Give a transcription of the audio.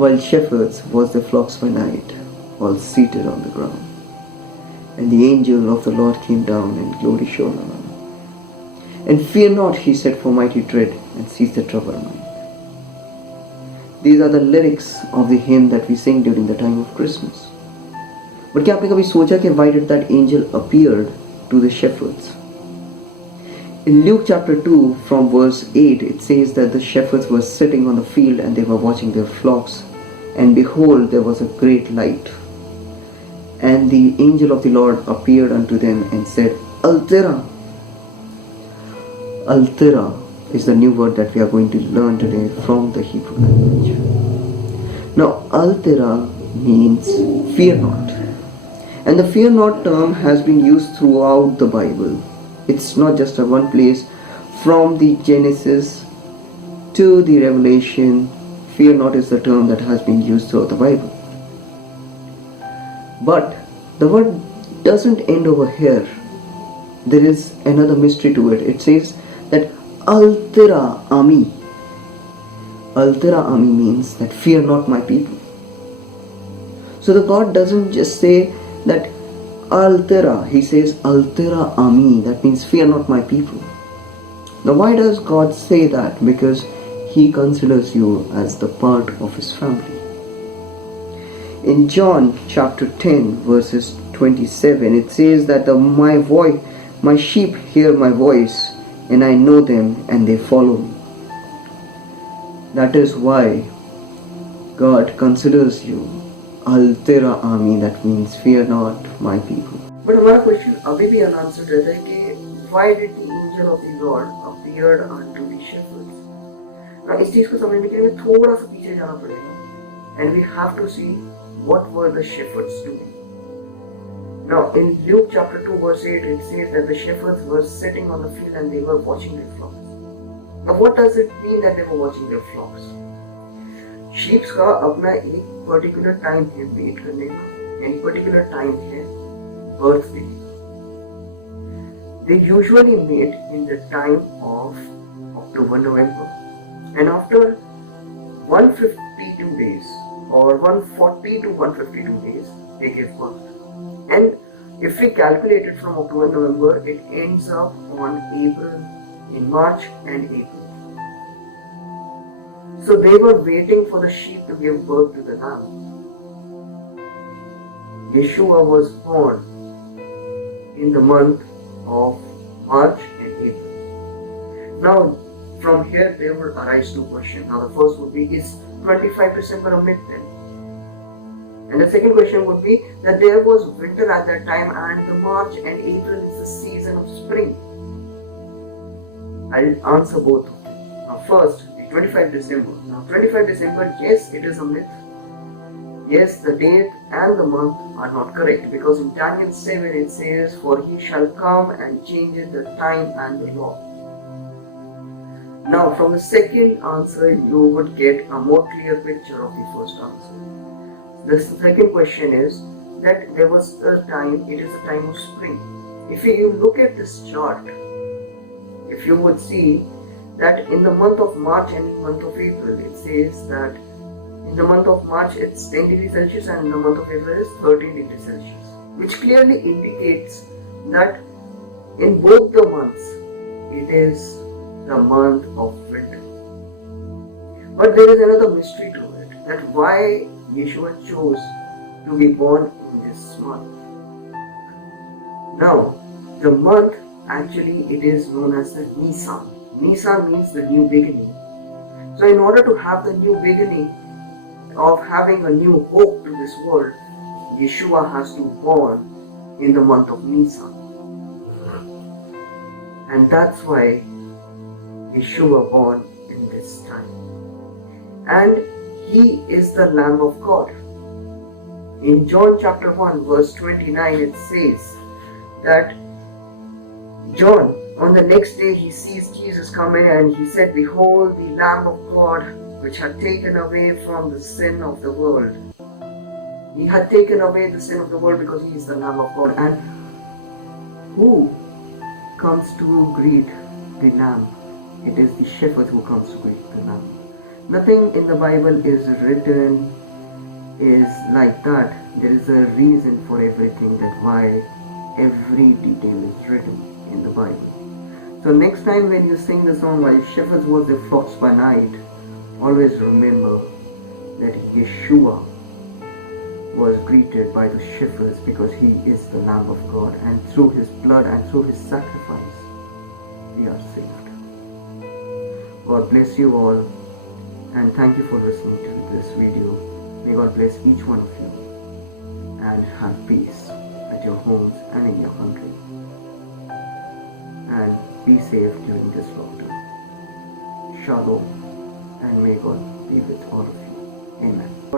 while shepherds watched their flocks by night, all seated on the ground. And the angel of the Lord came down, and glory shone on him. And fear not, he said, for mighty dread, and seize the troubled mind. These are the lyrics of the hymn that we sing during the time of Christmas. But क्या आपने कभी सोचा कि why did that angel appeared to the shepherds? In Luke chapter 2 from verse 8 it says that the shepherds were sitting on the field and they were watching their flocks, and behold there was a great light. And the angel of the Lord appeared unto them and said, Altera. Altera is the new word that we are going to learn today from the Hebrew language. Now, Altera means fear not. And the fear not term has been used throughout the Bible. It's not just a one place. From the Genesis to the Revelation, fear not is the term that has been used throughout the Bible. But the word doesn't end over here. There is another mystery to it. It says that Altera Ami. Altera Ami means that fear not my people. So the God doesn't just say that Altera, he says Altera Ami, that means fear not my people. Now why does God say that? Because he considers you as the part of his family. In John chapter 10 verses 27 it says that my sheep hear my voice, and I know them and they follow me. That is why God considers you Altera Ami, that means fear not my people. But हमारा question अभी भी unanswered रहता है कि why did the angel of the Lord appeared unto the shepherds? Now इस चीज को समझने के लिए थोड़ा सा पीछे जाना पड़ेगा, and we have to see what were the shepherds doing. Now in Luke chapter 2 verse 8 it says that the shepherds were sitting on the field and they were watching their flocks. Now what does it mean that they were watching their flocks? Sheep का अपना एक particular time है met करने का, एक particular time है birth देने का. They usually mate in the time of October, November, and after 152 days or 140 to 152 days they give birth. And if we calculate it from October, November, it ends up on April, in March and April. So they were waiting for the sheep to give birth to the lamb. Yeshua was born in the month of March and April. Now, from here there will arise two questions. Now, the first would be, is 25 December a myth then? And the second question would be that there was winter at that time and the March and April is the season of spring. I'll answer both of them. Now, first, 25 December. Now 25 December, yes, it is a myth. Yes, the date and the month are not correct, because in Daniel 7 it says, for he shall come and change the time and the law. Now from the second answer you would get a more clear picture of the first answer. The second question is that there was a time, it is a time of spring. If you look at this chart, if you would see that in the month of March and in the month of April, it says that in the month of March it's 10 degrees Celsius and in the month of April is 13 degrees Celsius, which clearly indicates that in both the months it is the month of winter. But there is another mystery to it, that why Yeshua chose to be born in this month. Now, the month actually it is known as the Nisan. Nisan means the new beginning. So in order to have the new beginning of having a new hope to this world, Yeshua has to be born in the month of Nisan. And that's why Yeshua born in this time. And he is the Lamb of God. In John chapter 1 verse 29 it says that John, on the next day he sees Jesus coming and he said, behold the Lamb of God which had taken away from the sin of the world. He had taken away the sin of the world because he is the Lamb of God. And who comes to greet the Lamb? It is the shepherd who comes to greet the Lamb. Nothing in the Bible is written is like that. There is a reason for everything, that why every detail is written in the Bible. So next time when you sing the song, while shepherds watch their flocks by night, always remember that Yeshua was greeted by the shepherds because he is the Lamb of God, and through his blood and through his sacrifice we are saved. God bless you all, and thank you for listening to this video. May God bless each one of you, and have peace at your homes and in your country, and be safe during this lockdown. Shalom, and may God be with all of you. Amen.